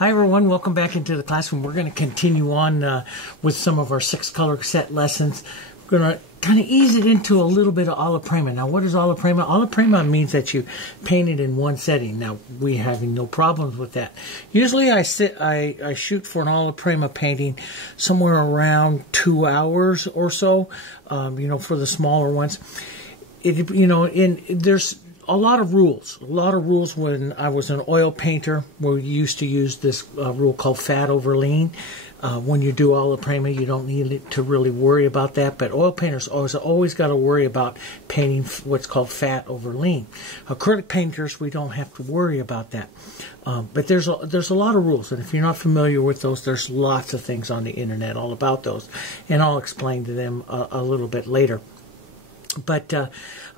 Hi everyone, welcome back into the classroom. We're going to continue on with some of our 6-color set lessons. We're going to kind of ease it into a little bit of alla prima. Now, what is alla prima? Alla prima means that you paint it in one setting. Now, we having no problems with that. Usually I shoot for an alla prima painting somewhere around 2 hours or so, for the smaller ones. There's a lot of rules. When I was an oil painter, we used to use this rule called fat over lean. When you do alla prima, you don't need to really worry about that. But oil painters always got to worry about painting what's called fat over lean. Acrylic painters, we don't have to worry about that. But there's a lot of rules, and if you're not familiar with those, there's lots of things on the internet all about those, and I'll explain to them a little bit later. But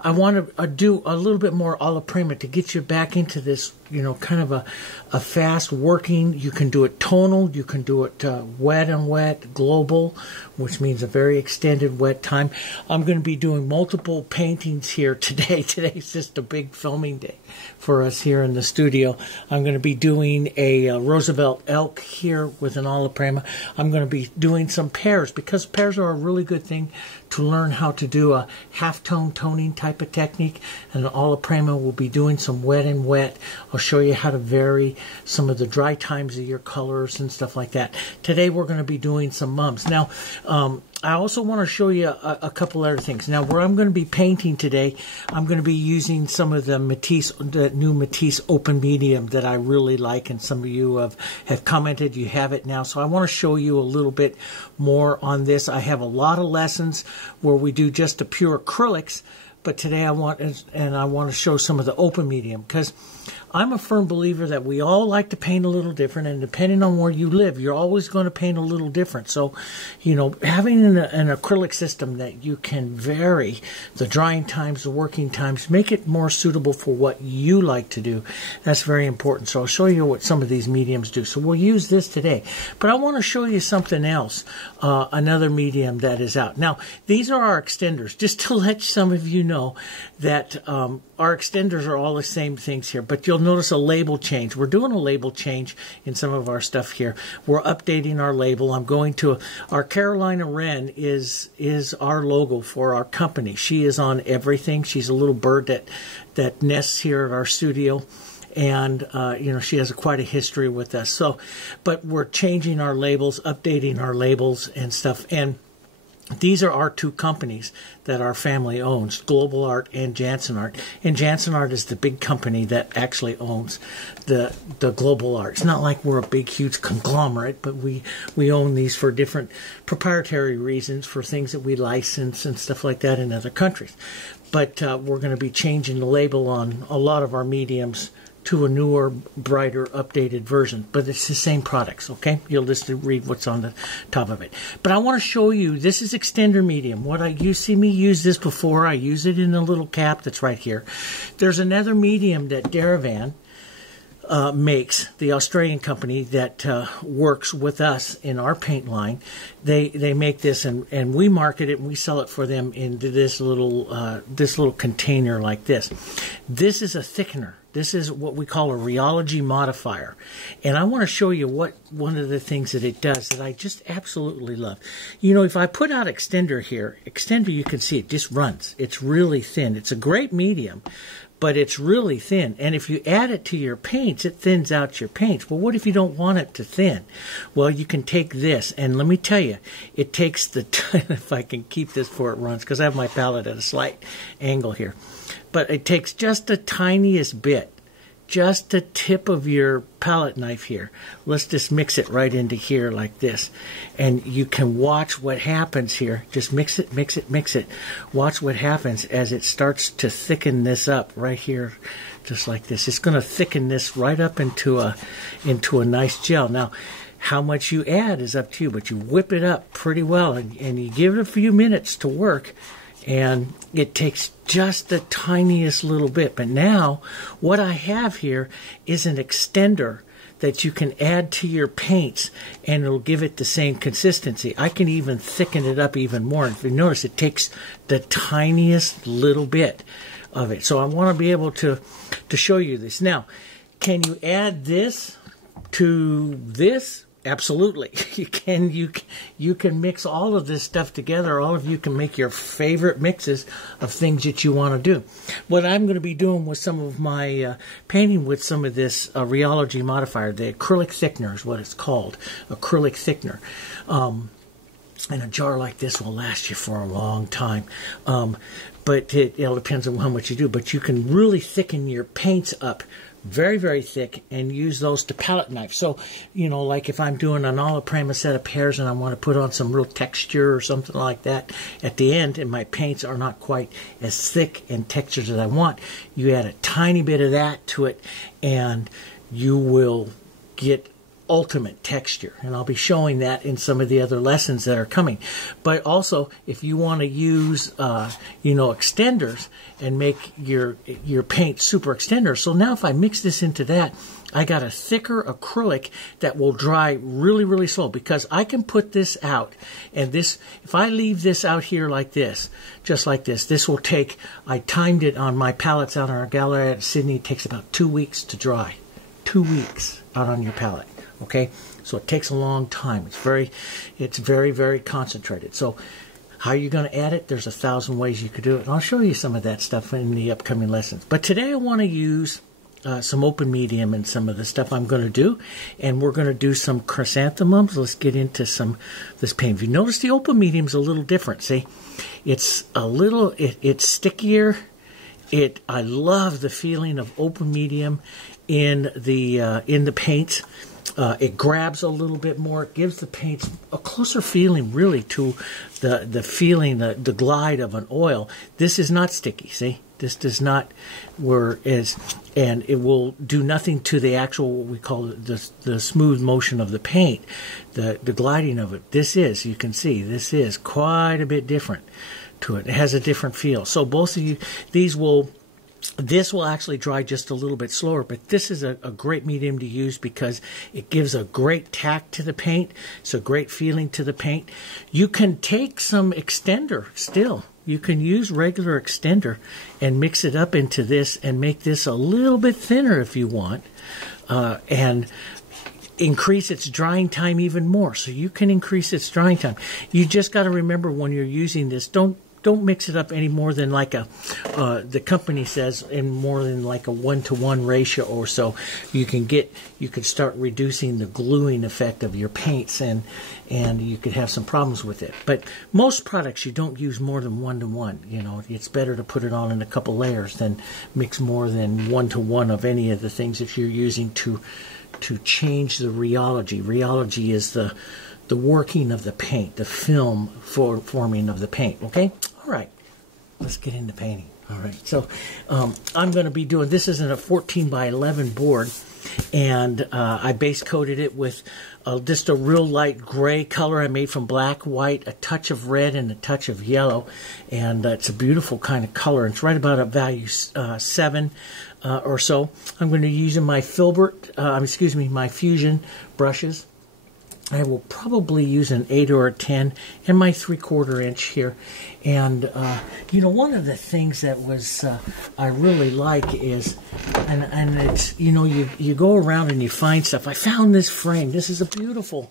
I want to do a little bit more alla prima to get you back into this, kind of a fast working. You can do it tonal, you can do it wet and wet, global, which means a very extended wet time. I'm going to be doing multiple paintings here today. Today's just a big filming day for us here in the studio. I'm going to be doing a Roosevelt elk here with an alla prima. I'm going to be doing some pears, because pears are a really good thing to learn how to do a half-tone toning type of technique. And alla prima will be doing some wet and wet. I'll show you how to vary some of the dry times of your colors and stuff like that. Today we're going to be doing some mums. Now, I also want to show you a couple other things. Now, where I'm going to be painting today, I'm going to be using some of the new Matisse Open Medium that I really like, and some of you have commented you have it now. So I want to show you a little bit more on this. I have a lot of lessons where we do just the pure acrylics, but today I want to show some of the open medium, because I'm a firm believer that we all like to paint a little different, and depending on where you live, you're always going to paint a little different. So, having an acrylic system that you can vary the drying times, the working times, make it more suitable for what you like to do, that's very important. So I'll show you what some of these mediums do. So we'll use this today. But I want to show you something else, another medium that is out. Now, these are our extenders, just to let some of you know that our extenders are all the same things here, but you'll notice a label change. We're doing a label change in some of our stuff here. We're updating our label. I'm going to, our Carolina Wren is our logo for our company. She is on everything. She's a little bird that nests here at our studio. And, she has quite a history with us. So, but we're changing our labels, updating our labels and stuff. And these are our two companies that our family owns, Global Art and Jansen Art. And Jansen Art is the big company that actually owns the Global Art. It's not like we're a big, huge conglomerate, but we own these for different proprietary reasons, for things that we license and stuff like that in other countries. But we're going to be changing the label on a lot of our mediums to a newer, brighter, updated version. But it's the same products, okay? You'll just read what's on the top of it. But I want to show you, this is extender medium. You see me use this before. I use it in a little cap that's right here. There's another medium that Derivan makes, the Australian company that works with us in our paint line. They make this, and we market it, and we sell it for them into this little container like this. This is a thickener. This is what we call a Rheology Modifier. And I want to show you one of the things that it does that I just absolutely love. If I put out extender here, you can see it just runs. It's really thin. It's a great medium, but it's really thin. And if you add it to your paints, it thins out your paints. Well, what if you don't want it to thin? Well, you can take this, and let me tell you, it takes if I can keep this before it runs, because I have my palette at a slight angle here. But it takes just the tiniest bit, just the tip of your palette knife here. Let's just mix it right into here like this. And you can watch what happens here. Just mix it, mix it, mix it. Watch what happens as it starts to thicken this up right here, just like this. It's going to thicken this right up into a nice gel. Now, how much you add is up to you, but you whip it up pretty well, and you give it a few minutes to work. And it takes just the tiniest little bit. But now, what I have here is an extender that you can add to your paints, and it'll give it the same consistency. I can even thicken it up even more. If you notice, it takes the tiniest little bit of it. So I want to be able to show you this. Now, can you add this to this, absolutely. You can mix all of this stuff together. All of you can make your favorite mixes of things that you want to do. What I'm going to be doing with some of my painting with some of this Rheology Modifier, the acrylic thickener is what it's called, acrylic thickener. And a jar like this will last you for a long time. But it depends on how much you do. But you can really thicken your paints up very, very thick and use those to palette knife. So, you know, like if I'm doing an alla prima set of pears and I want to put on some real texture or something like that at the end, and my paints are not quite as thick and textured as I want, you add a tiny bit of that to it and you will get ultimate texture, and I'll be showing that in some of the other lessons that are coming. But also, if you want to use you know, extenders and make your paint super extender, so now if I mix this into that, I got a thicker acrylic that will dry really, really slow, because I can put this out, and this, if I leave this out here like this, just like this will take, I timed it on my palettes out on our gallery at Sydney, it takes about 2 weeks to dry. 2 weeks out on your palette. Okay, so it takes a long time. It's very, very concentrated. So how are you going to add it? There's 1,000 ways you could do it. And I'll show you some of that stuff in the upcoming lessons. But today I want to use some open medium in some of the stuff I'm going to do. And we're going to do some chrysanthemums. Let's get into some this paint. If you notice, the open medium's a little different. See, it's a little, it's stickier. I love the feeling of open medium in the paints. It grabs a little bit more. It gives the paints a closer feeling, really, to the feeling, the glide of an oil. This is not sticky, see? This does not, and it will do nothing to the actual, what we call the smooth motion of the paint, the gliding of it. This is, you can see, this is quite a bit different to it. It has a different feel. So both of you, this will actually dry just a little bit slower, but this is a great medium to use because it gives a great tact to the paint. It's a great feeling to the paint. You can take some extender still. You can use regular extender and mix it up into this and make this a little bit thinner if you want, and increase its drying time even more. So you can increase its drying time. You just got to remember when you're using this, don't mix it up any more than like the company says, in more than like a 1-to-1 ratio or so. You can start reducing the gluing effect of your paints, and you could have some problems with it. But most products you don't use more than 1-to-1. You know, it's better to put it on in a couple layers than mix more than 1-to-1 of any of the things if you're using to change the rheology. Rheology is the working of the paint, the film forming of the paint. Okay? All right, let's get into painting. All right, so I'm going to be doing, this is in a 14 by 11 board, and I base coated it with just a real light gray color I made from black, white, a touch of red, and a touch of yellow, and it's a beautiful kind of color. It's right about a value 7 or so. I'm going to be using my my Fusion brushes. I will probably use an 8 or a 10 and my 3/4 inch here. And, you know, one of the things that was I really like is, and it's, you know, you go around and you find stuff. I found this frame. This is a beautiful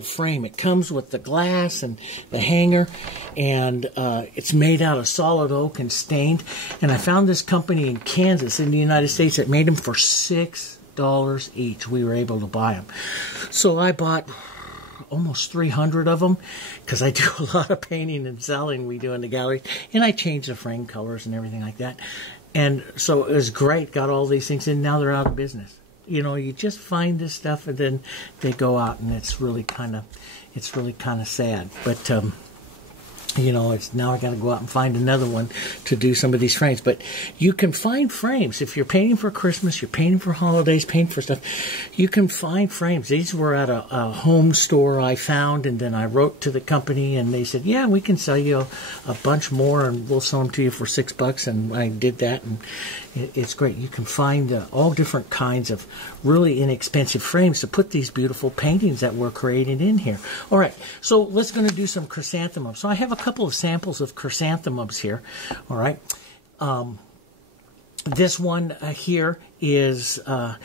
frame. It comes with the glass and the hanger, and it's made out of solid oak and stained. And I found this company in Kansas, in the United States, that made them for $6 each. We were able to buy them. So I bought almost 300 of them because I do a lot of painting and selling we do in the gallery, and I change the frame colors and everything like that. And so it was great, got all these things, and now they're out of business. You know, you just find this stuff and then they go out, and it's really kind of sad. But you know, it's now I got to go out and find another one to do some of these frames. But you can find frames if you're painting for Christmas, you're painting for holidays, painting for stuff. You can find frames. These were at a home store I found, and then I wrote to the company, and they said, "Yeah, we can sell you a bunch more, and we'll sell them to you for $6." And I did that, and it's great. You can find all different kinds of really inexpensive frames to put these beautiful paintings that we're creating in here. All right, so let's going to do some chrysanthemums. So I have a couple of samples of chrysanthemums here. All right. This one here is, I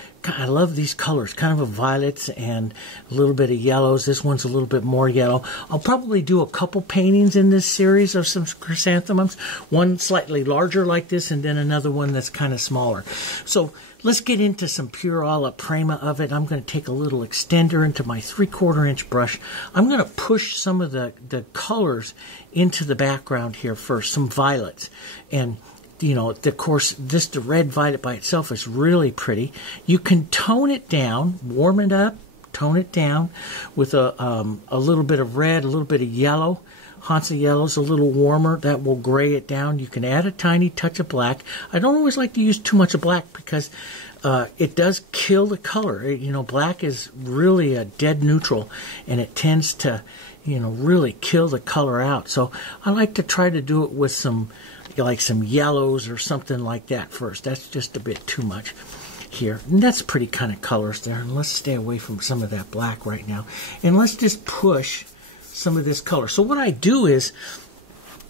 love these colors, kind of a violets and a little bit of yellows. This one's a little bit more yellow. I'll probably do a couple paintings in this series of some chrysanthemums. One slightly larger like this, and then another one that's kind of smaller. So let's get into some pure alla prima of it. I'm going to take a little extender into my 3/4 inch brush. I'm going to push some of the colors into the background here first, some violets. And you know, of course, the red violet by itself is really pretty. You can tone it down, warm it up, tone it down with a little bit of red, a little bit of yellow. Hansa yellow's a little warmer. That will gray it down. You can add a tiny touch of black. I don't always like to use too much of black because it does kill the color. You know, black is really a dead neutral, and it tends to, you know, really kill the color out. So I like to try to do it with some yellows or something like that first. That's just a bit too much here. And that's pretty kind of colors there. And let's stay away from some of that black right now. And let's just push some of this color. So what I do is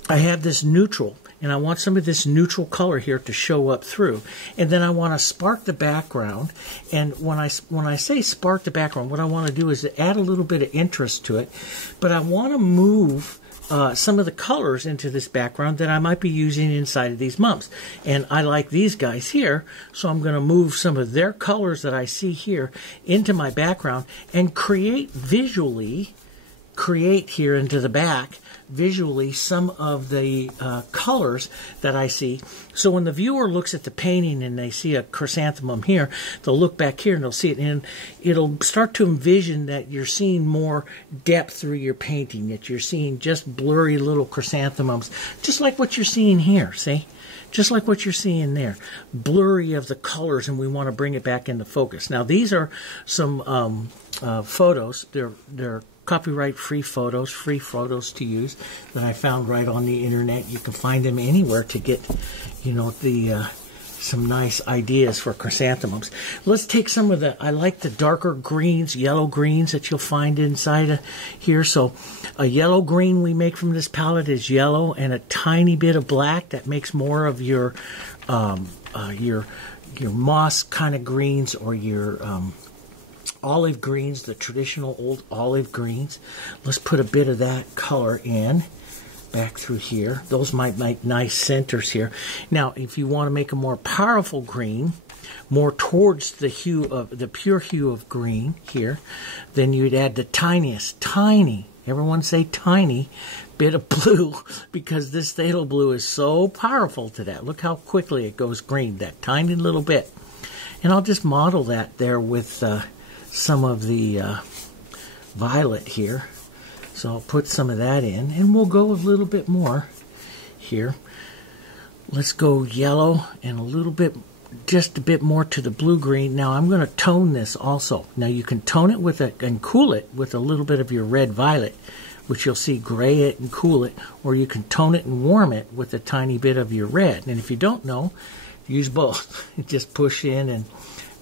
I have this neutral, and I want some of this neutral color here to show up through. And then I want to spark the background. And when I say spark the background, what I want to do is add a little bit of interest to it. But I want to move some of the colors into this background that I might be using inside of these mums. And I like these guys here, so I'm going to move some of their colors that I see here into my background and create here into the back visually some of the colors that I see. So when the viewer looks at the painting and they see a chrysanthemum here, they'll look back here and they'll see it, and it'll start to envision that you're seeing more depth through your painting, that you're seeing just blurry little chrysanthemums, just like what you're seeing here, see? Just like what you're seeing there. Blurry of the colors, and we want to bring it back into focus. Now, these are some photos. They're copyright-free photos to use that I found right on the internet. You can find them anywhere to get, you know, some nice ideas for chrysanthemums. Let's take some of I like the darker greens, yellow greens that you'll find inside of here. So a yellow green we make from this palette is yellow, and a tiny bit of black that makes more of your moss kind of greens, or your olive greens, the traditional old olive greens. Let's put a bit of that color in back through here. Those might make nice centers here. Now, if you want to make a more powerful green, more towards the pure hue of green here, then you'd add the tiny, everyone say tiny, bit of blue, because this phthalo blue is so powerful to that. Look how quickly it goes green, that tiny little bit. And I'll just model that there with some of the violet here. So I'll put some of that in, and we'll go a little bit more here. Let's go yellow and a little bit, just a bit more to the blue-green. Now I'm going to tone this also. Now you can tone it and cool it with a little bit of your red-violet, which you'll see gray it and cool it, or you can tone it and warm it with a tiny bit of your red. And if you don't know, use both. Just push in and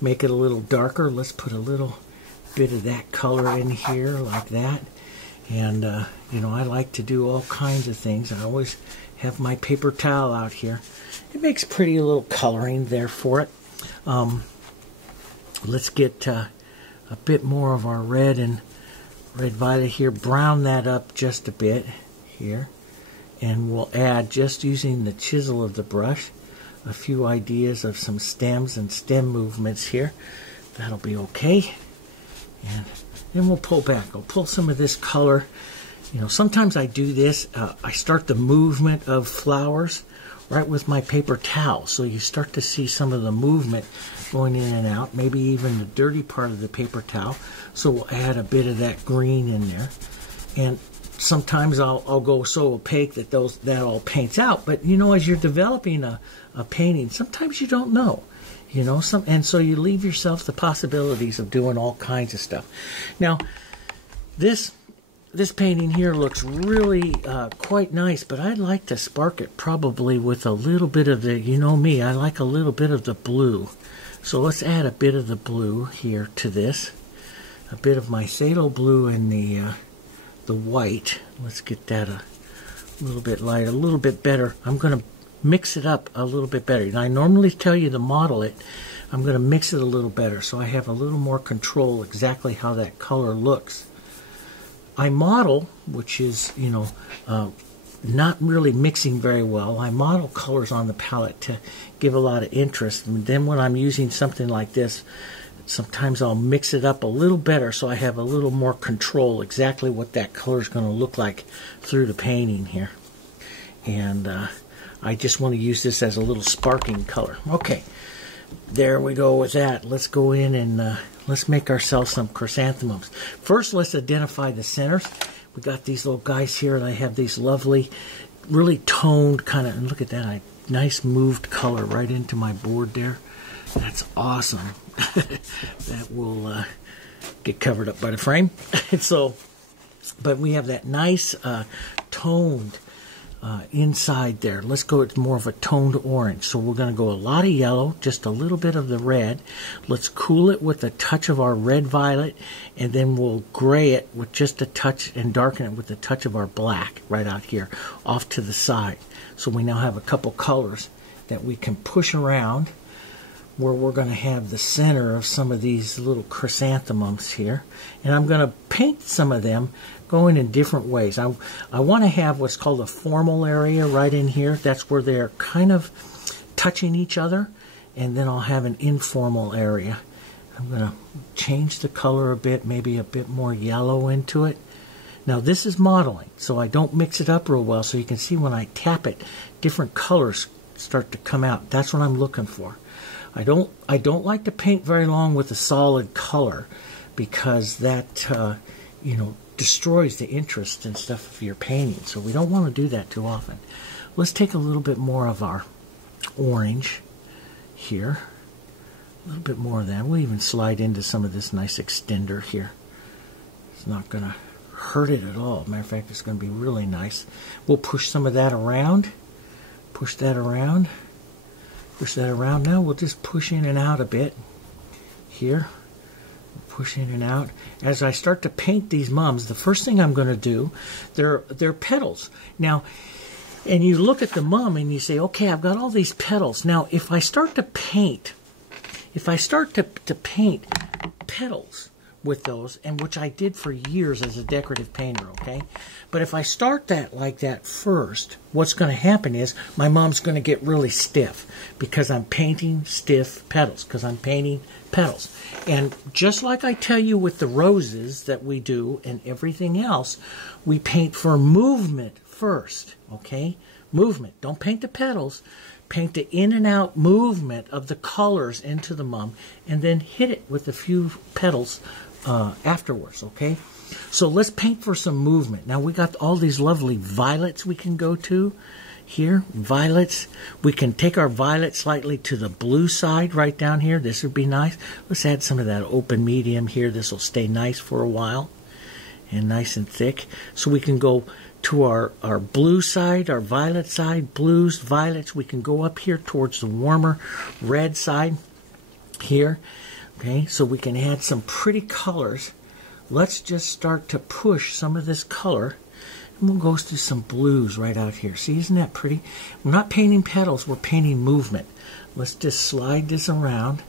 make it a little darker. Let's put a little bit of that color in here like that. And, you know, I like to do all kinds of things. I always have my paper towel out here. It makes pretty little coloring there for it. Let's get a bit more of our red and red violet here. Brown that up just a bit here. And we'll add, just using the chisel of the brush, a few ideas of some stems and stem movements here. That'll be okay. And then we'll pull back. I'll pull some of this color. You know, sometimes I do this. I start the movement of flowers right with my paper towel. So you start to see some of the movement going in and out, maybe even the dirty part of the paper towel. So we'll add a bit of that green in there. And sometimes I'll go so opaque that that all paints out. But, you know, as you're developing a painting, sometimes you don't know. You know, and so you leave yourself the possibilities of doing all kinds of stuff. Now, this painting here looks really quite nice, but I'd like to spark it probably with a little bit of the, you know me, I like a little bit of the blue. So let's add a bit of the blue here to this. A bit of my phthalo blue and the white. Let's get that a little bit light, a little bit better. I'm going to mix it up a little bit better. And I normally tell you to model it. I'm going to mix it a little better so I have a little more control exactly how that color looks. I model, which is, you know, not really mixing very well. I model colors on the palette to give a lot of interest. And then when I'm using something like this, sometimes I'll mix it up a little better so I have a little more control exactly what that color is going to look like through the painting here. And I just want to use this as a little sparking color. Okay, there we go with that. Let's go in and let's make ourselves some chrysanthemums. First, let's identify the centers. We got these little guys here, and I have these lovely, really toned kind of, and look at that, nice moved color right into my board there. That's awesome. That will get covered up by the frame. So, but we have that nice toned inside there. Let's go with more of a toned orange. So we're going to go a lot of yellow, just a little bit of the red. Let's cool it with a touch of our red violet, and then we'll gray it with just a touch and darken it with a touch of our black right out here off to the side. So we now have a couple colors that we can push around where we're going to have the center of some of these little chrysanthemums here. And I'm going to paint some of them going in different ways. I want to have what's called a formal area right in here. That's where they're kind of touching each other. And then I'll have an informal area. I'm going to change the color a bit, maybe a bit more yellow into it. Now this is modeling, so I don't mix it up real well, so you can see when I tap it, different colors start to come out. That's what I'm looking for. I don't like to paint very long with a solid color because that you know, destroys the interest and stuff of your painting. So we don't want to do that too often. Let's take a little bit more of our orange here. A little bit more of that. We'll even slide into some of this nice extender here. It's not going to hurt it at all. Matter of fact, it's going to be really nice. We'll push some of that around. Push that around. Push that around. Now we'll just push in and out a bit here. Push in and out. As I start to paint these mums, the first thing I'm going to do, they're petals. Now, and you look at the mum and you say, okay, I've got all these petals. Now, if I start to paint, to paint petals with those, and which I did for years as a decorative painter, okay? But if I start that like that first, what's going to happen is my mom's going to get really stiff because I'm painting stiff petals, because I'm painting petals. And just like I tell you with the roses that we do and everything else, we paint for movement first, okay? Movement. Don't paint the petals. Paint the in and out movement of the colors into the mum, and then hit it with a few petals afterwards, okay? So let's paint for some movement. Now we got all these lovely violets we can go to here. Violets. We can take our violet slightly to the blue side right down here. This would be nice. Let's add some of that open medium here. This will stay nice for a while and nice and thick. So we can go to our blue side, our violet side, blues, violets. We can go up here towards the warmer red side here. Okay, so we can add some pretty colors. Let's just start to push some of this color, and we'll go through some blues right out here. See, isn't that pretty? We're not painting petals, we're painting movement. Let's just slide this around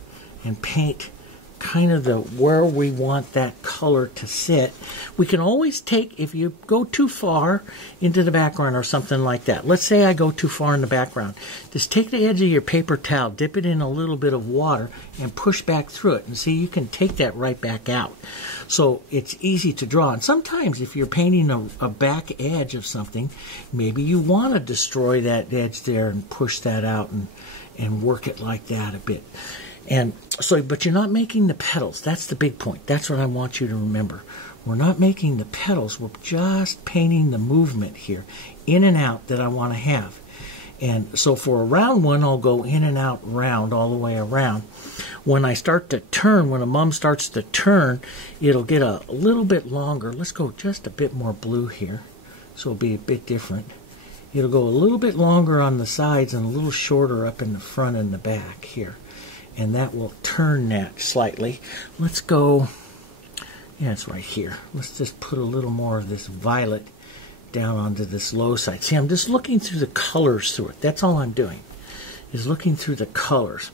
and paint kind of where we want that color to sit. We can always take, if you go too far into the background or something like that, let's say I go too far in the background, just take the edge of your paper towel, dip it in a little bit of water, and push back through it. And see, you can take that right back out. So it's easy to draw. And sometimes if you're painting a back edge of something, maybe you want to destroy that edge there and push that out and work it like that a bit. And so, but you're not making the petals. That's the big point. That's what I want you to remember. We're not making the petals. We're just painting the movement here, in and out, that I want to have. And so for a round one, I'll go in and out round all the way around. When I start to turn, when a mum starts to turn, it'll get a little bit longer. Let's go just a bit more blue here, so it'll be a bit different. It'll go a little bit longer on the sides and a little shorter up in the front and the back here. And that will turn that slightly. Let's go, yeah, it's right here. Let's just put a little more of this violet down onto this low side. See, I'm just looking through the colors through it. That's all I'm doing, is looking through the colors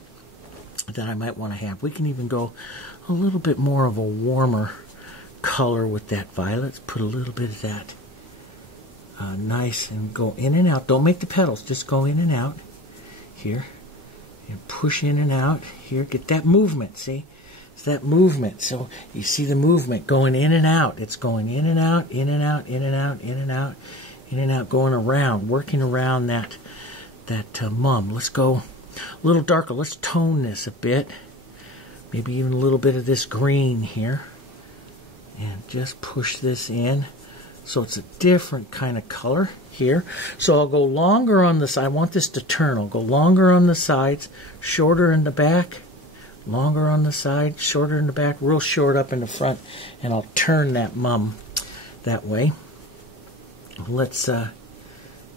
that I might want to have. We can even go a little bit more of a warmer color with that violet. Let's put a little bit of that nice and go in and out. Don't make the petals, just go in and out here and push in and out here. Get that movement, see? It's that movement. So you see the movement going in and out. It's going in and out, in and out, in and out, in and out, in and out, going around, working around that mum. Let's go a little darker. Let's tone this a bit. Maybe even a little bit of this green here. And just push this in. So it's a different kind of color here. So I'll go longer on the side. I want this to turn. I'll go longer on the sides, shorter in the back. Longer on the side, shorter in the back, real short up in the front, and I'll turn that mum that way. Let's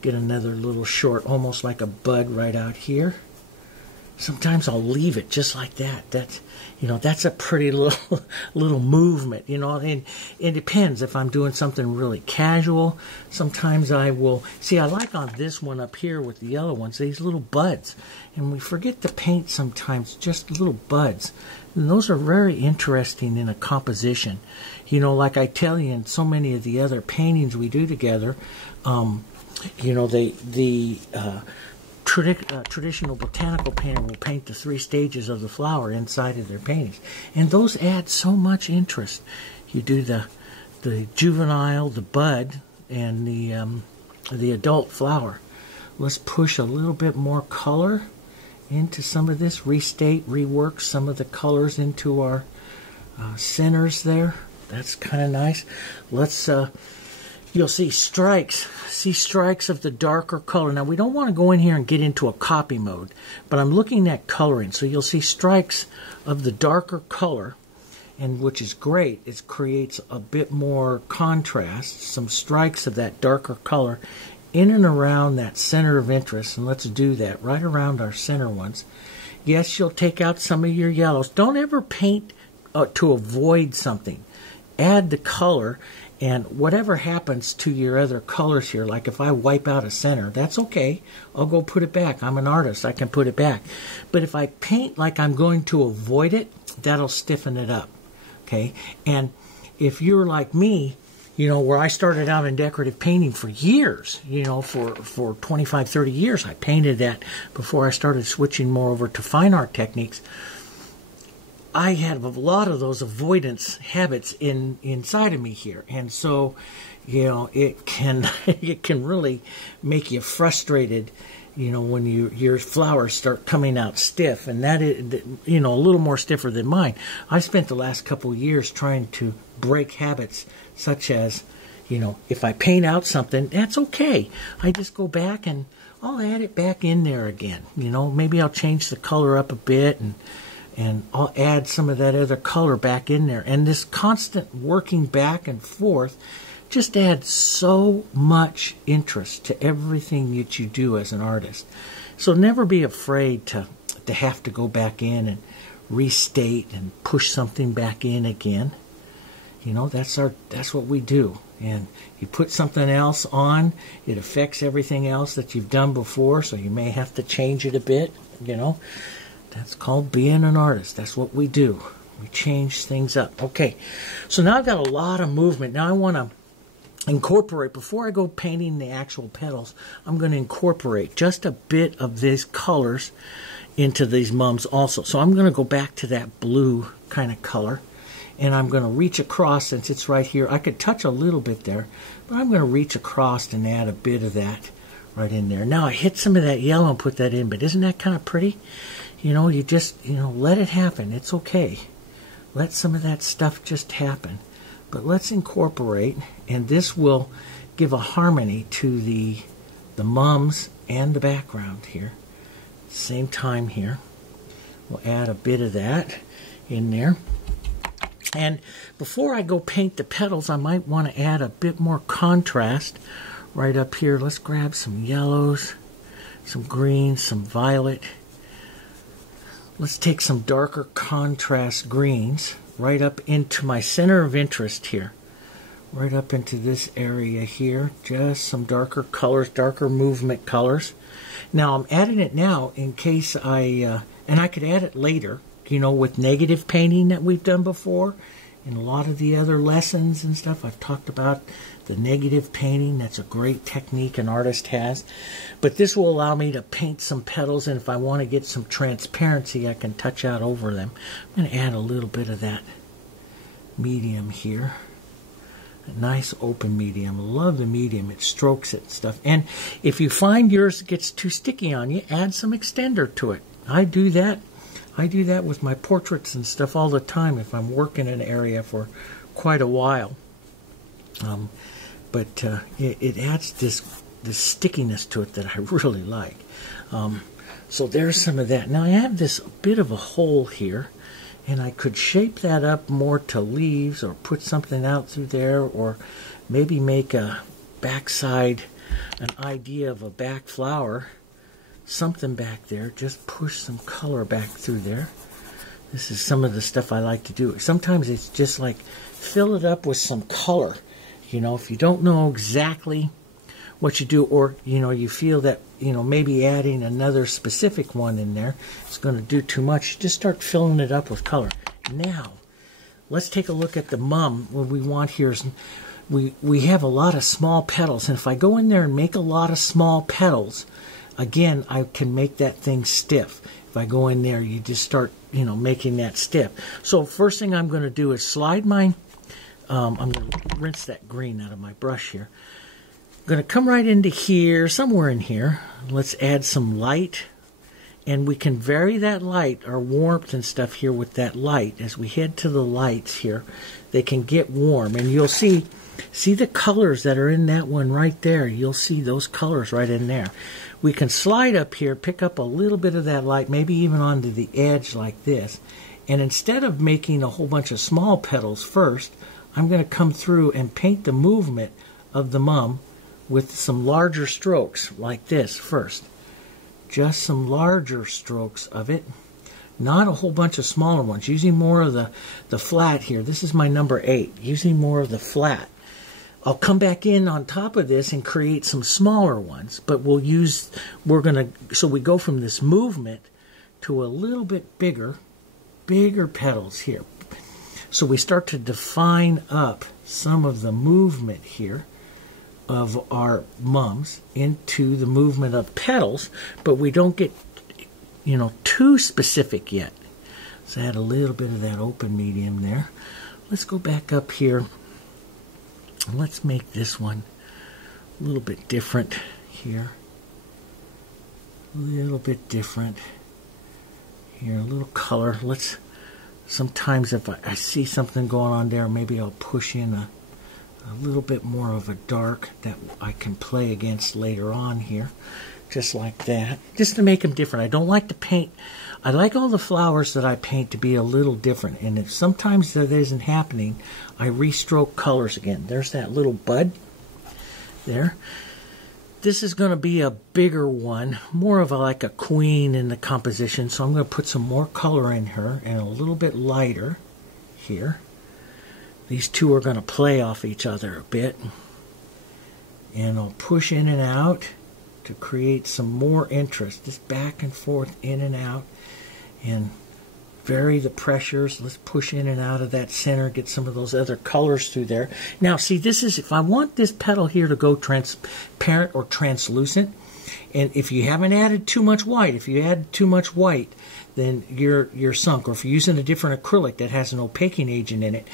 get another little short, almost like a bud right out here. Sometimes I'll leave it just like that. That's a pretty little movement, and it depends if I'm doing something really casual. Sometimes I will, see, I like on this one up here with the yellow ones, these little buds. And we forget to paint sometimes just little buds. And those are very interesting in a composition. Like I tell you in so many of the other paintings we do together, traditional botanical painter will paint the 3 stages of the flower inside of their paintings, and those add so much interest. You do the juvenile, the bud, and the adult flower. Let's push a little bit more color into some of this, restate, rework some of the colors into our centers there. That's kind of nice. Let's you'll see strikes of the darker color. Now we don't want to go in here and get into a copy mode, but I'm looking at coloring. So you'll see strikes of the darker color, and which is great. It creates a bit more contrast, some strikes of that darker color in and around that center of interest. And let's do that right around our center ones. Yes, you'll take out some of your yellows. Don't ever paint to avoid something. Add the color. And whatever happens to your other colors here, like if I wipe out a center, that's okay. I'll go put it back. I'm an artist. I can put it back. But if I paint like I'm going to avoid it, that'll stiffen it up. Okay? And if you're like me, where I started out in decorative painting for years, for 25, 30 years, I painted that before I started switching more over to fine art techniques. I had a lot of those avoidance habits inside of me here, and so it can really make you frustrated, when your flowers start coming out stiff, and that is, a little more stiffer than mine. I spent the last couple of years trying to break habits such as, if I paint out something, that's okay. I just go back and I'll add it back in there again. Maybe I'll change the color up a bit and I'll add some of that other color back in there. And this constant working back and forth just adds so much interest to everything that you do as an artist. So never be afraid to have to go back in and restate and push something back in again. That's what we do. And you put something else on, it affects everything else that you've done before, so you may have to change it a bit, That's called being an artist. That's what we do. We change things up. Okay, so now I've got a lot of movement. Now I want to incorporate, before I go painting the actual petals, I'm going to incorporate just a bit of these colors into these mums also. So I'm going to go back to that blue kind of color, and I'm going to reach across, since it's right here. I could touch a little bit there, but I'm going to reach across and add a bit of that right in there. Now I hit some of that yellow and put that in, but isn't that kind of pretty? You just, let it happen. It's okay. Let some of that stuff just happen. But let's incorporate, and this will give a harmony to the mums and the background here. Same time here. We'll add a bit of that in there. And before I go paint the petals, I might want to add a bit more contrast right up here. Let's grab some yellows, some greens, some violet. Let's take some darker contrast greens right up into my center of interest here. right up into this area here. Just some darker colors, darker movement colors. Now I'm adding it now in case and I could add it later, you know, with negative painting that we've done before. In a lot of the other lessons and stuff, I've talked about the negative painting. That's a great technique an artist has. But this will allow me to paint some petals, and if I want to get some transparency, I can touch out over them. I'm going to add a little bit of that medium here. A nice open medium. I love the medium. It strokes it and stuff. And if you find yours gets too sticky on you, add some extender to it. I do that. I do that with my portraits and stuff all the time if I'm working in an area for quite a while. But it adds this stickiness to it that I really like. So there's some of that. Now I have this bit of a hole here, and I could shape that up more to leaves or put something out through there, or maybe make a backside, an idea of a back flower. Something back there, just push some color back through there. This is some of the stuff I like to do. Sometimes it's just like fill it up with some color. You know, if you don't know exactly what you do, or you know, you feel that, you know, maybe adding another specific one in there is going to do too much, just start filling it up with color. Now let's take a look at the mum. What we want here is we have a lot of small petals, and if I go in there and make a lot of small petals, again, I can make that thing stiff. If I go in there, you just start, you know, making that stiff. So first thing I'm going to do is slide my, I'm going to rinse that green out of my brush here. I'm going to come right into here, somewhere in here. Let's add some light. And we can vary that light, our warmth and stuff here with that light. As we head to the lights here, they can get warm. And you'll see the colors that are in that one right there. You'll see those colors right in there. We can slide up here, pick up a little bit of that light, maybe even onto the edge like this. And instead of making a whole bunch of small petals first, I'm going to come through and paint the movement of the mum with some larger strokes like this first. Just some larger strokes of it. Not a whole bunch of smaller ones. Using more of the flat here. This is my number 8. Using more of the flat. I'll come back in on top of this and create some smaller ones, but so we go from this movement to a little bit bigger petals here. So we start to define up some of the movement here of our mums into the movement of petals, but we don't get, you know, too specific yet. So add a little bit of that open medium there. Let's go back up here. Let's make this one a little bit different here. A little bit different here. A little color. Sometimes if I see something going on there, maybe I'll push in a little bit more of a dark that I can play against later on here. Just like that. Just to make them different. I don't like to paint. I like all the flowers that I paint to be a little different. And if sometimes that isn't happening, I restroke colors again. There's that little bud there. This is going to be a bigger one. More of like a queen in the composition. So I'm going to put some more color in her and a little bit lighter here. These two are going to play off each other a bit. And I'll push in and out to create some more interest. Just back and forth, in and out. And vary the pressures. Let's push in and out of that center. Get some of those other colors through there. Now, see, this is, if I want this petal here to go transparent or translucent, and if you haven't added too much white, if you add too much white, then you're sunk. Or if you're using a different acrylic that has an opaquing agent in it.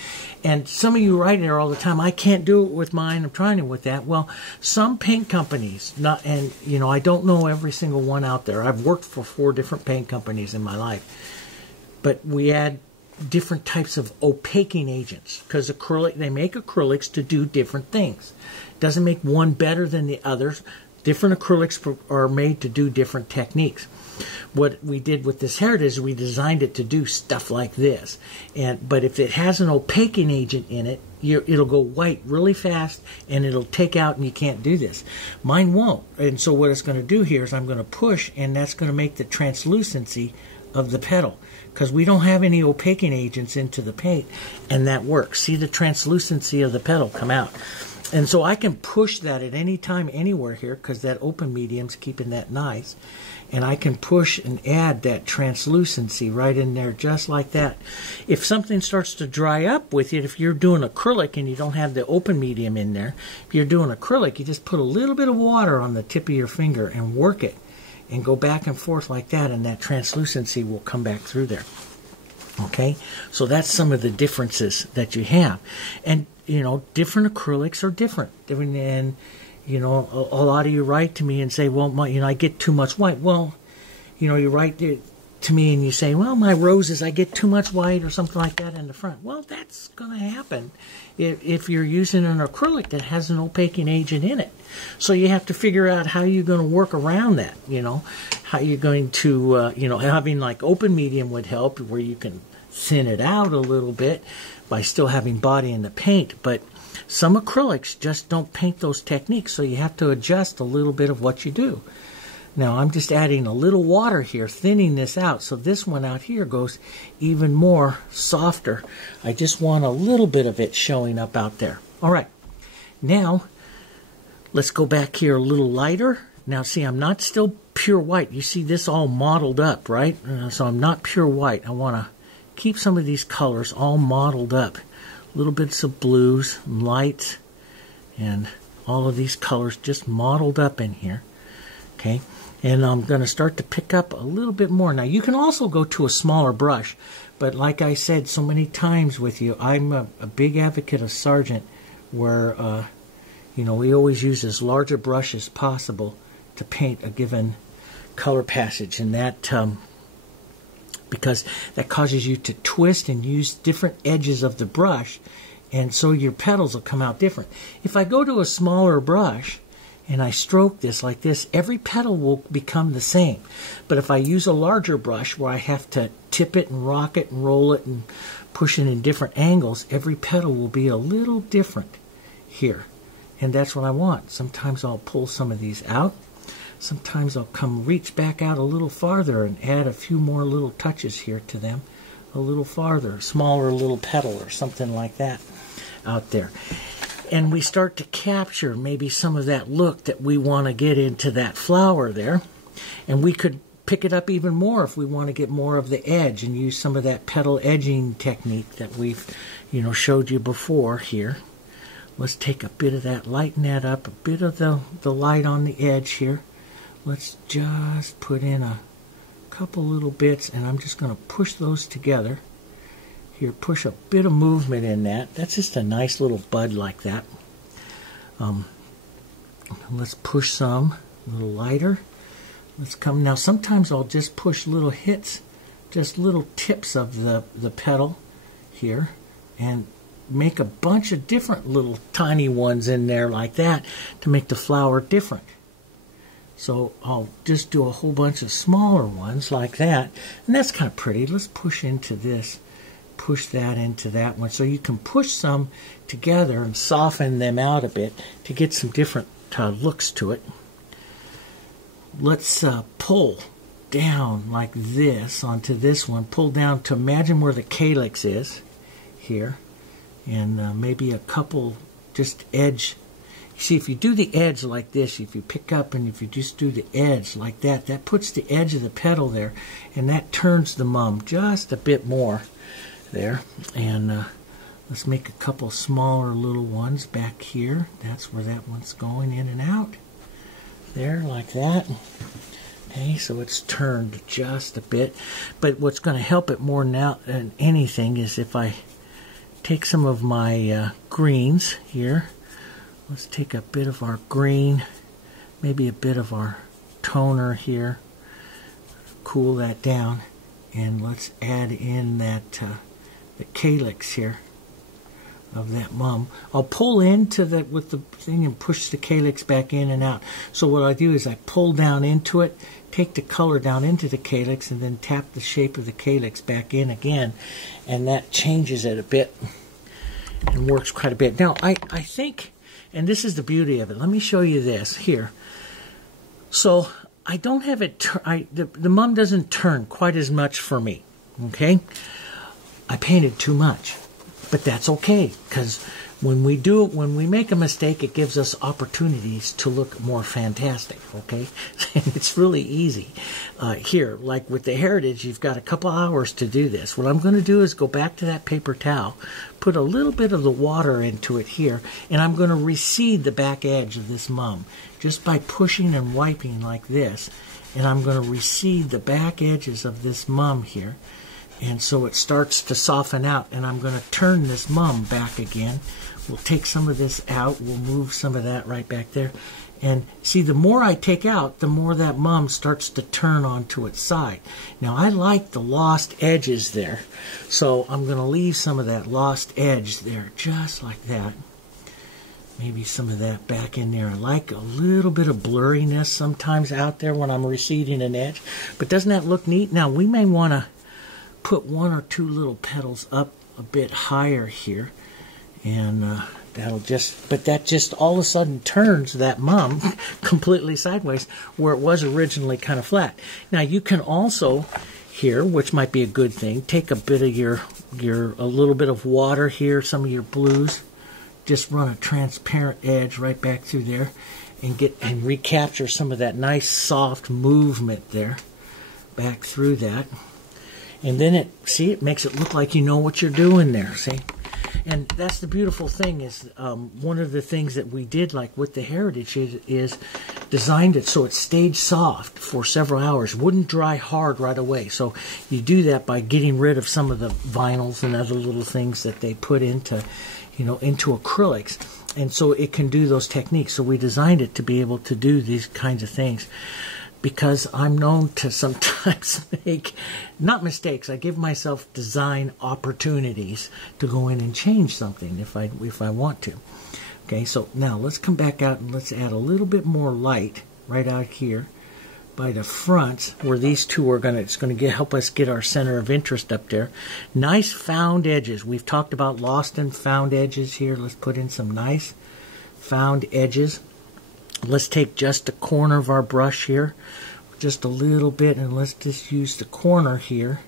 And some of you write there all the time, I can't do it with mine, I'm trying it with that. Well, some paint companies, and you know, I don't know every single one out there. I've worked for 4 different paint companies in my life. But we add different types of opaquing agents. Because they make acrylics to do different things. Doesn't make one better than the others. Different acrylics are made to do different techniques. What we did with this heritage is we designed it to do stuff like this. But if it has an opaquing agent in it, it'll go white really fast and it'll take out and you can't do this. Mine won't. And so what it's going to do here is I'm going to push, and that's going to make the translucency of the petal. because we don't have any opaquing agents into the paint, and that works. See the translucency of the petal come out. And so I can push that at any time, anywhere here, because that open medium's keeping that nice. And I can push and add that translucency right in there just like that. If something starts to dry up with it, if you're doing acrylic and you don't have the open medium in there, if you're doing acrylic, you just put a little bit of water on the tip of your finger and work it and go back and forth like that, and that translucency will come back through there. Okay? So that's some of the differences that you have. And you know, different acrylics are different. And, you know, a lot of you write to me and say, well, I get too much white. Well, you know, you write to me and you say, well, my roses, I get too much white or something like that in the front. Well, that's going to happen if you're using an acrylic that has an opaquing agent in it. So you have to figure out how you're going to work around that, you know, how you're going to, you know, having like open medium would help where you can thin it out a little bit by still having body in the paint, but some acrylics just don't paint those techniques, so you have to adjust a little bit of what you do. Now I'm just adding a little water here, thinning this out, so this one out here goes even more softer. I just want a little bit of it showing up out there. Alright, now let's go back here a little lighter. Now see, I'm not still pure white. You see this all mottled up, right? So I'm not pure white. I want to keep some of these colors all mottled up. Little bits of blues and lights and all of these colors just mottled up in here. Okay, and I'm going to start to pick up a little bit more. Now you can also go to a smaller brush, but like I said so many times with you, I'm a big advocate of Sargent where you know, we always use as large a brush as possible to paint a given color passage, and that because that causes you to twist and use different edges of the brush, and so your petals will come out different. If I go to a smaller brush and I stroke this like this, every petal will become the same. But if I use a larger brush where I have to tip it and rock it and roll it and push it in different angles, every petal will be a little different here. And that's what I want. Sometimes I'll pull some of these out. Sometimes I'll come reach back out a little farther and add a few more little touches here to them. A little farther, smaller little petal or something like that out there. And we start to capture maybe some of that look that we want to get into that flower there. And we could pick it up even more if we want to get more of the edge and use some of that petal edging technique that we've, you know, showed you before here. Let's take a bit of that, lighten that up, a bit of the light on the edge here. Let's just put in a couple little bits, and I'm just going to push those together. Here, push a bit of movement in that. That's just a nice little bud like that. Let's push some, a little lighter. Let's come, now sometimes I'll just push little hits, just little tips of the petal here, and make a bunch of different little tiny ones in there like that to make the flower different. So I'll just do a whole bunch of smaller ones like that, and that's kind of pretty. Let's push into this, push that into that one, so you can push some together and soften them out a bit to get some different looks to it. Let's pull down like this onto this one, pull down to imagine where the calyx is here, and maybe a couple just edge. You see, if you do the edge like this, if you pick up and if you just do the edge like that, that puts the edge of the petal there, and that turns the mum just a bit more there. And let's make a couple smaller little ones back here. That's where that one's going in and out. There, like that. Okay, so it's turned just a bit. But what's going to help it more now than anything is if I take some of my greens here. Let's take a bit of our green, maybe a bit of our toner here, cool that down, and let's add in that the calyx here of that mum. I'll pull into that with the thing and push the calyx back in and out. So what I do is I pull down into it, take the color down into the calyx, and then tap the shape of the calyx back in again, and that changes it a bit and works quite a bit. Now I think, and this is the beauty of it. Let me show you this here. So I don't have it, the mum doesn't turn quite as much for me. Okay? I painted too much, but that's okay, because when we make a mistake, it gives us opportunities to look more fantastic, okay? And it's really easy. Here, like with the Heritage, you've got a couple hours to do this. What I'm going to do is go back to that paper towel, put a little bit of the water into it here, and I'm going to reseed the back edge of this mum just by pushing and wiping like this. And I'm going to reseed the back edges of this mum here. And so it starts to soften out, and I'm going to turn this mum back again. We'll take some of this out. We'll move some of that right back there. And see, the more I take out, the more that mum starts to turn onto its side. Now, I like the lost edges there, so I'm going to leave some of that lost edge there, just like that. Maybe some of that back in there. I like a little bit of blurriness sometimes out there when I'm reseeding an edge. But doesn't that look neat? Now, we may want to put one or two little petals up a bit higher here, and that just all of a sudden turns that mum completely sideways where it was originally kind of flat. Now you can also here, which might be a good thing, take a bit of a little bit of water here, some of your blues, just run a transparent edge right back through there and recapture some of that nice soft movement there back through that. And then it makes it look like you know what you're doing there, see? And that's the beautiful thing is one of the things that we did like with the Heritage is designed it so it stayed soft for several hours, wouldn't dry hard right away. So you do that by getting rid of some of the vinyls and other little things that they put into acrylics. And so it can do those techniques. So we designed it to be able to do these kinds of things. Because I'm known to sometimes make, not mistakes, I give myself design opportunities to go in and change something if I want to. Okay, so now let's come back out and let's add a little bit more light right out here by the front where these two are it's going to help us get our center of interest up there. Nice found edges. We've talked about lost and found edges here. Let's put in some nice found edges. Let's take just a corner of our brush here, just a little bit, and let's just use the corner here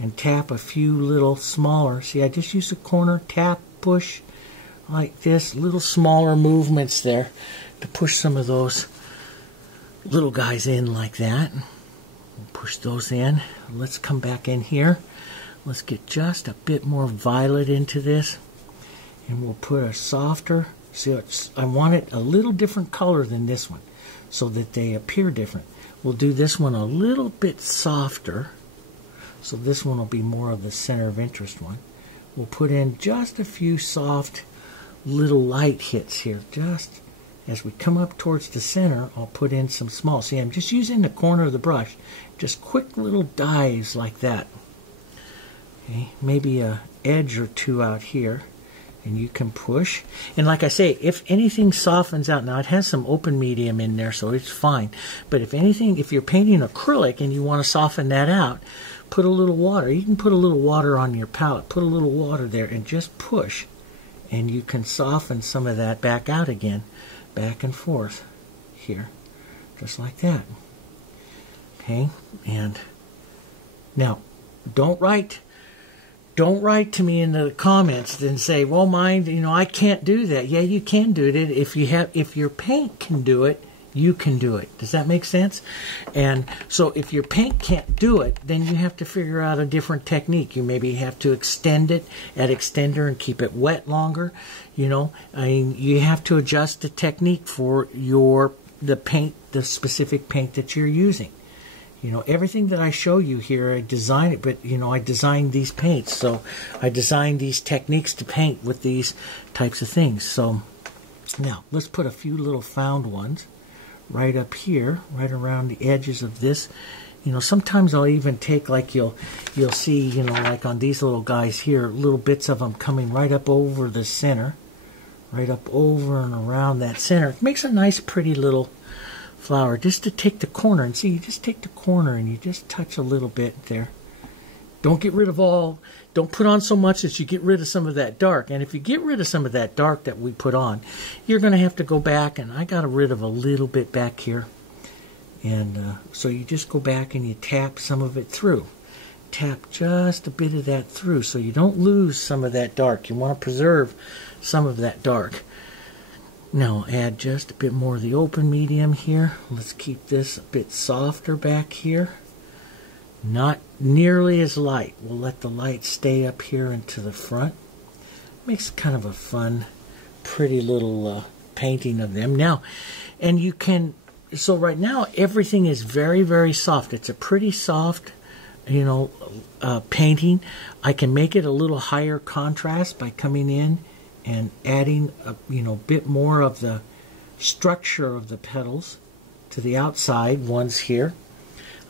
and tap a few little smaller. See, I just use the corner, tap, push, like this, little smaller movements there to push some of those little guys in like that. Push those in. Let's come back in here. Let's get just a bit more violet into this, and we'll put a softer. See, I want it a little different color than this one so that they appear different. We'll do this one a little bit softer, so this one will be more of the center of interest one. We'll put in just a few soft little light hits here. Just as we come up towards the center, I'll put in some small. See, I'm just using the corner of the brush, just quick little dives like that. Okay, maybe an edge or two out here. And you can push. And like I say, if anything softens out, now it has some open medium in there, so it's fine. But if anything, if you're painting acrylic and you want to soften that out, put a little water. You can put a little water on your palette. Put a little water there and just push. And you can soften some of that back out again. Back and forth here. Just like that. Okay? And now, don't write to me in the comments and say, well, I can't do that. Yeah, you can do it. If your paint can do it, you can do it. Does that make sense? And so if your paint can't do it, then you have to figure out a different technique. You maybe have to extend it, add extender and keep it wet longer. You have to adjust the technique for the specific paint that you're using. Everything that I show you here, I design it, but, I designed these paints. So I designed these techniques to paint with these types of things. So now let's put a few little found ones right up here, right around the edges of this. Sometimes I'll even take, like you'll see, like on these little guys here, little bits of them coming right up over the center, right up over and around that center. It makes a nice, pretty little flower, just to take the corner. And see, you just take the corner and you just touch a little bit there. Don't get rid of don't put on so much that you get rid of some of that dark. And if you get rid of some of that dark that we put on, you're going to have to go back, and I got rid of a little bit back here. And so you just go back and you tap some of it through. tap just a bit of that through so you don't lose some of that dark. You want to preserve some of that dark. Now add just a bit more of the open medium here. Let's keep this a bit softer back here. Not nearly as light. We'll let the light stay up here and to the front. Makes kind of a fun, pretty little painting of them. Now, and you can, so right now everything is very, very soft. It's a pretty soft, you know, painting. I can make it a little higher contrast by coming in and adding a, you know, bit more of the structure of the petals to the outside ones here.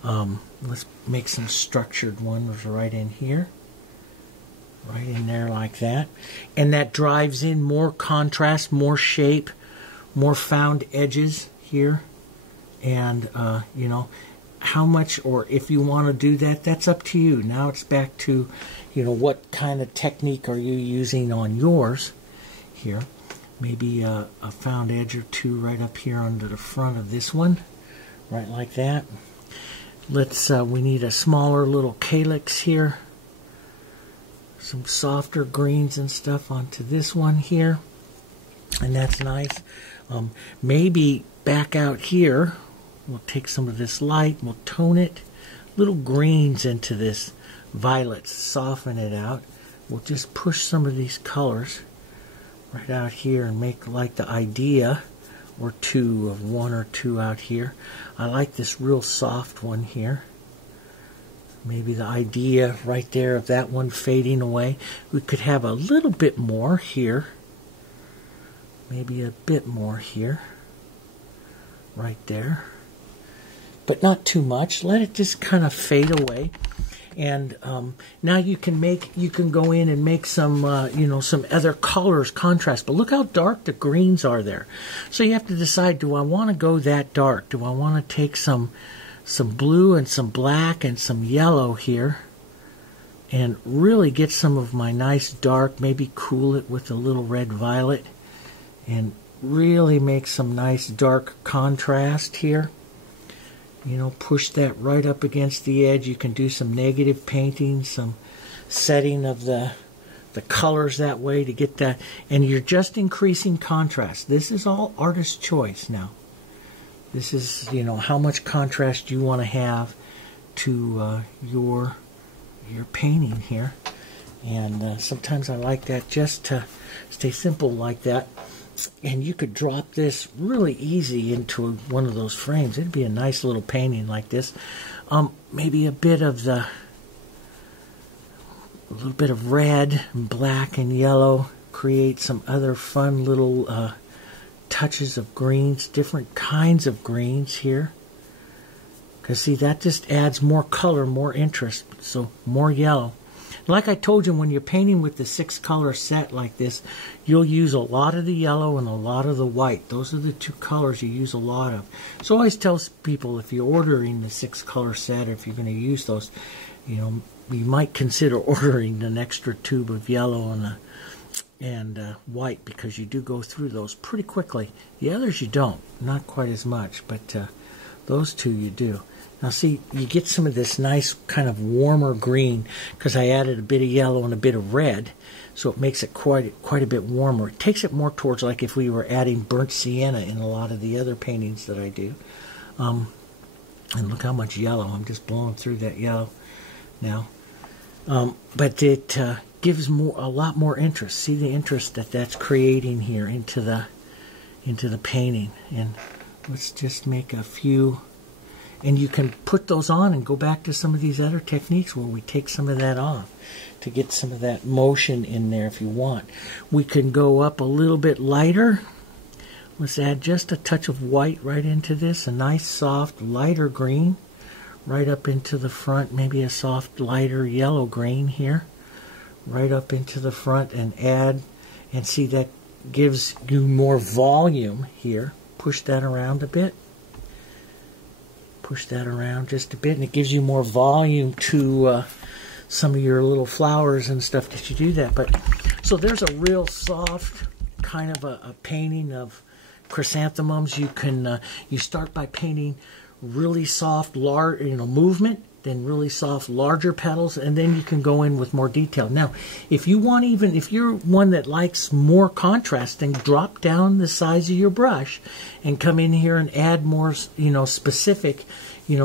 Let's make some structured ones right in here. Right in there like that. And that drives in more contrast, more shape, more found edges here. And, you know, how much, or if you want to do that, that's up to you. Now it's back to, you know, what kind of technique are you using on yours here. Maybe a found edge or two right up here under the front of this one. Right like that. Let's, we need a smaller little calyx here. Some softer greens and stuff onto this one here. And that's nice. Maybe back out here, we'll take some of this light, we'll tone it. Little greens into this violet, soften it out. We'll just push some of these colors right out here and make like the idea or two of one or two out here. I like this real soft one here. Maybe the idea right there of that one fading away. We could have a little bit more here. Maybe a bit more here. Right there. But not too much. Let it just kind of fade away. And now you can go in and make some, you know, some other colors, contrast. But look how dark the greens are there. So you have to decide, do I want to go that dark? Do I want to take some blue and some black and some yellow here and really get some of my nice dark, maybe cool it with a little red violet and really make some nice dark contrast here. You know, push that right up against the edge. You can do some negative painting, some setting of the colors that way to get that. And you're just increasing contrast. This is all artist's choice now. This is, you know, how much contrast you want to have to your painting here. And sometimes I like that just to stay simple like that. And you could drop this really easy into one of those frames. It'd be a nice little painting like this. Maybe a little bit of red and black and yellow. Create some other fun little touches of greens, different kinds of greens here. Because see, that just adds more color, more interest. So more yellow. Like I told you, when you're painting with the 6-color set like this, you'll use a lot of the yellow and a lot of the white. Those are the two colors you use a lot of. So I always tell people, if you're ordering the 6-color set, or if you're going to use those, you know, you might consider ordering an extra tube of yellow and white, because you do go through those pretty quickly. The others you don't, not quite as much, but those two you do. Now see, you get some of this nice kind of warmer green because I added a bit of yellow and a bit of red, so it makes it quite a bit warmer. It takes it more towards like if we were adding burnt sienna in a lot of the other paintings that I do. And look how much yellow. I'm just blowing through that yellow now. But it gives a lot more interest. See the interest that's creating here into the painting. And let's just make a few. And you can put those on and go back to some of these other techniques where we take some of that off to get some of that motion in there if you want. We can go up a little bit lighter. Let's add just a touch of white right into this. A nice soft lighter green right up into the front. Maybe a soft lighter yellow green here. Right up into the front and add. And see, that gives you more volume here. Push that around a bit. Push that around just a bit, and it gives you more volume to some of your little flowers and stuff that you do that. But so there's a real soft kind of a painting of chrysanthemums. You can you start by painting really soft, large, movement, then really soft, larger petals, and then you can go in with more detail. Now, if you're one that likes more contrast, then drop down the size of your brush and come in here and add more, specific,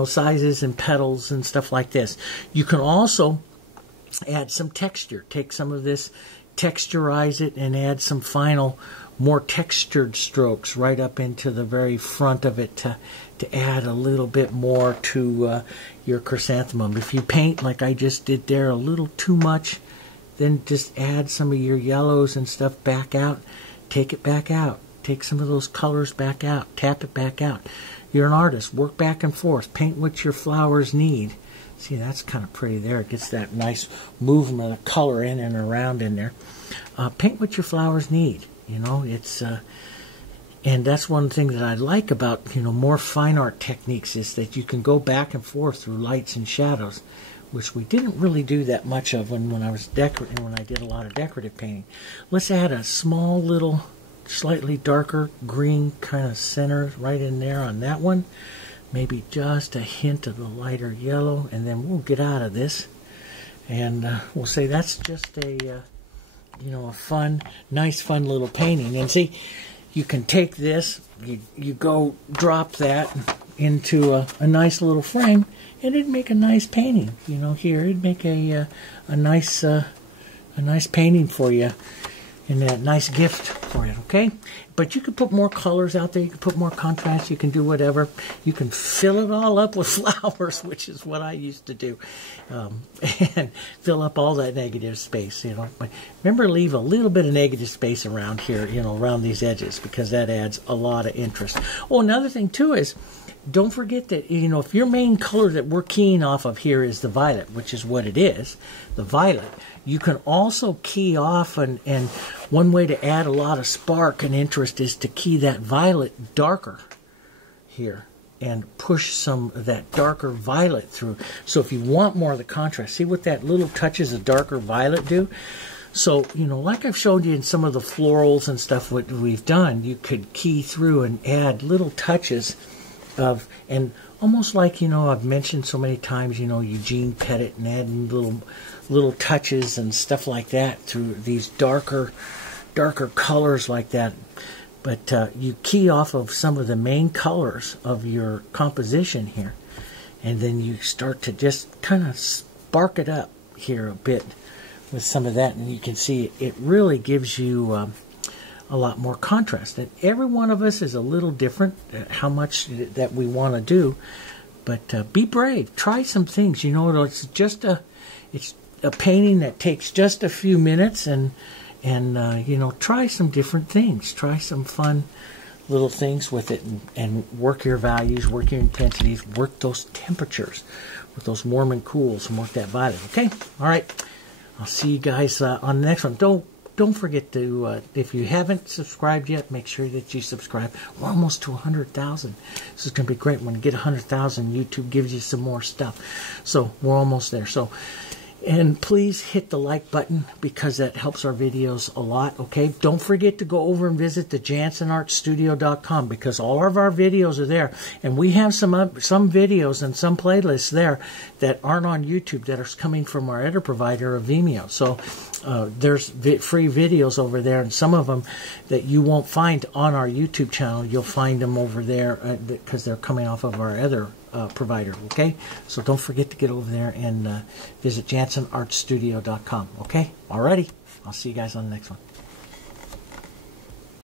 sizes and petals and stuff like this. You can also add some texture. Take some of this, texturize it, and add some final, more textured strokes right up into the very front of it to add a little bit more to your chrysanthemum. If you paint like I just did there a little too much, then just add some of your yellows and stuff back out. Take it back out. Take some of those colors back out. Tap it back out. You're an artist. Work back and forth. Paint what your flowers need. See, that's kind of pretty there. It gets that nice movement of color in and around in there. Paint what your flowers need. It's and that's one thing that I like about more fine art techniques, is that you can go back and forth through lights and shadows, which we didn't really do that much of when I was decorating, when I did a lot of decorative painting. Let's add a small little, slightly darker green kind of center right in there on that one. Maybe just a hint of the lighter yellow, and then we'll get out of this, and we'll say that's just a a fun, nice, fun little painting. And see, you can take this, you go drop that into a nice little frame, and it'd make a nice painting. Here it'd make a nice painting for you, and that nice gift for it. Okay, but you could put more colors out there. You can put more contrast. You can do whatever. You can fill it all up with flowers, which is what I used to do, and fill up all that negative space. But remember, leave a little bit of negative space around here. Around these edges, because that adds a lot of interest. Oh, another thing too is, don't forget that if your main color that we're keying off of here is the violet, which is what it is, the violet. You can also key off, and one way to add a lot of spark and interest is to key that violet darker here and push some of that darker violet through. So if you want more of the contrast, see what that little touches of darker violet do? So, like I've showed you in some of the florals and stuff what we've done, you could key through and add little touches of, and almost like, I've mentioned so many times, Eugene Pettit, and adding little touches and stuff like that through these darker colors like that. But you key off of some of the main colors of your composition here, and then you start to just kind of spark it up here a bit with some of that, and you can see it really gives you a lot more contrast. And every one of us is a little different how much that we want to do, but be brave. Try some things. It's just a painting that takes just a few minutes, and try some different things. Try some fun little things with it, and work your values, work your intensities, work those temperatures with those warm and cools, and work that violet. Okay, all right. I'll see you guys on the next one. Don't forget to, if you haven't subscribed yet, make sure that you subscribe. We're almost to 100,000. This is going to be great. When you get 100,000, YouTube gives you some more stuff. So we're almost there. And please hit the like button, because that helps our videos a lot, okay? Don't forget to go over and visit the JansonArtStudio.com, because all of our videos are there. And we have some videos and some playlists there that aren't on YouTube, that are coming from our editor provider of Vimeo. So there's free videos over there, and some of them that you won't find on our YouTube channel, you'll find them over there because they're coming off of our other provider, okay? So don't forget to get over there and visit JansonArtStudio.com, okay? Alrighty, I'll see you guys on the next one.